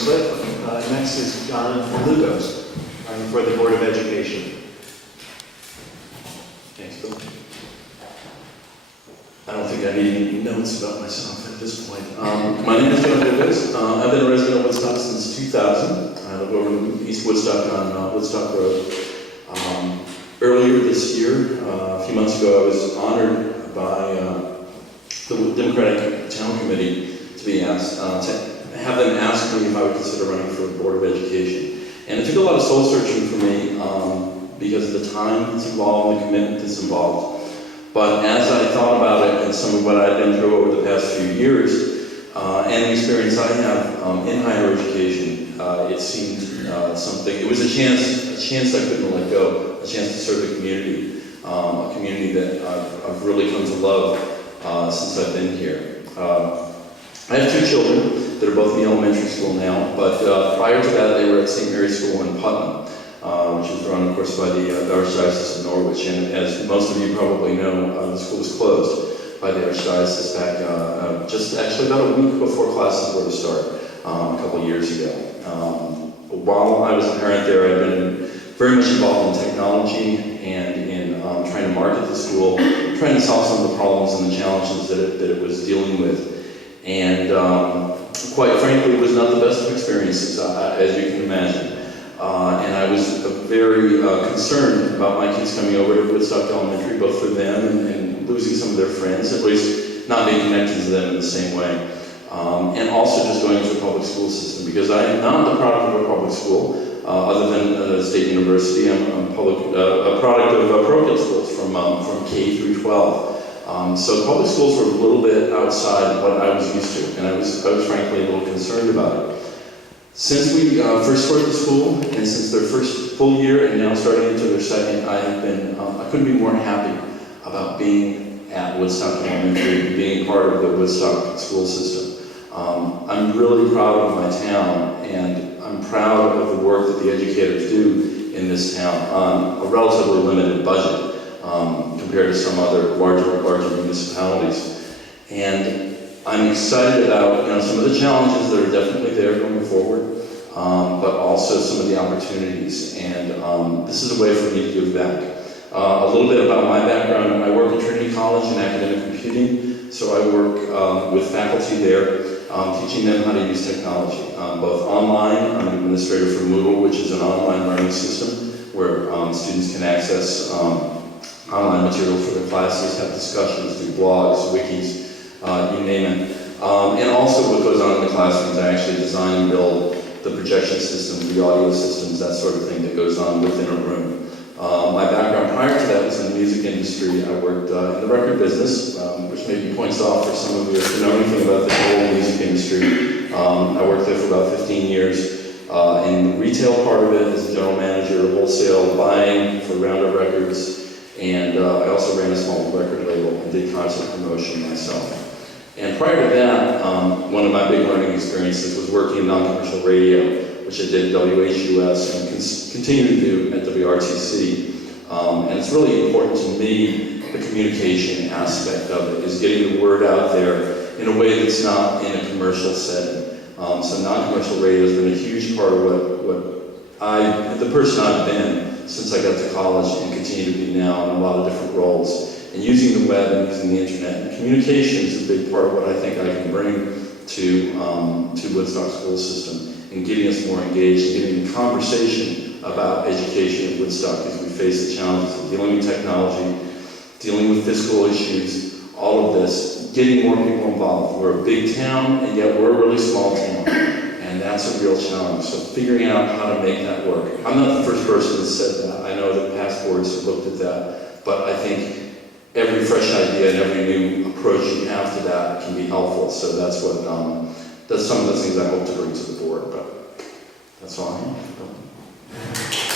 Cliff. Next is Dlugosz, running for the Board of Education. Thanks, Bill. I don't think I need any notes about myself at this point. My name is Dlugosz. I've been a resident of Woodstock since 2000. I live over in East Woodstock on Woodstock Road. Earlier this year, a few months ago, I was honored by the Democratic Town Committee to be asked, to have them ask me if I would consider running for the Board of Education. And it took a lot of soul searching for me because of the time that's involved, the commitment that's involved. But as I thought about it and some of what I've been through over the past few years and the experience I have in higher education, it seemed something, it was a chance I couldn't let go, a chance to serve the community, a community that I've really come to love since I've been here. I have two children that are both in the elementary school now, but prior to that they were at St. Mary's School in Putnam, which is run, of course, by the Archdiocese of Norwich. And as most of you probably know, the school was closed by the Archdiocese back just actually about a week before classes were to start a couple years ago. While I was a parent there, I've been very much involved in technology and in trying to market the school, trying to solve some of the problems and the challenges that it was dealing with. And quite frankly, it was not the best of experiences, as you can imagine. And I was very concerned about my kids coming over to Woodstock Elementary, both for them and losing some of their friends, at least not being connected to them in the same way. And also just going into a public school system, because I am not the product of a public school, other than a state university. I'm a product of parochial schools from K through 12. So public schools were a little bit outside what I was used to, and I was frankly a little concerned about it. Since we first started the school, and since their first full year, and now starting into their second, I couldn't be more happy about being at Woodstock Elementary, being part of the Woodstock school system. I'm really proud of my town, and I'm proud of the work that the educators do in this town on a relatively limited budget compared to some other larger municipalities. And I'm excited about some of the challenges that are definitely there going forward, but also some of the opportunities. And this is a way for me to give back. A little bit about my background. I work at Trinity College in academic computing, so I work with faculty there, teaching them how to use technology, both online. I'm an administrator for Moodle, which is an online learning system where students can access online material for their classes, have discussions, do blogs, wikis, you name it. And also what goes on in the classrooms, I actually design and build the projection systems, the audio systems, that sort of thing that goes on within a room. My background prior to that was in the music industry. I worked in the record business, which maybe points off for some of you if you know anything about the whole music industry. I worked there for about 15 years in the retail part of it as a general manager, wholesale buying for Roundup Records, and I also ran a small record label and did concert promotion myself. And prior to that, one of my big learning experiences was working in non-commercial radio, which I did at WHUS and continue to do at WRTC. And it's really important to me, the communication aspect of it, is getting the word out there in a way that's not in a commercial setting. So non-commercial radio has been a huge part of the person I've been since I got to college and continue to be now in a lot of different roles. And using the web and using the internet, and communication is a big part of what I think I can bring to Woodstock school system, and getting us more engaged, and getting the conversation about education at Woodstock as we face the challenges of dealing with technology, dealing with fiscal issues, all of this, getting more people involved. We're a big town, and yet we're a really small town, and that's a real challenge. So figuring out how to make that work. I'm not the first person that said that. I know that past boards have looked at that, but I think every fresh idea and every new approach you have to that can be helpful. So that's some of the things I hope to bring to the board, but that's all I have.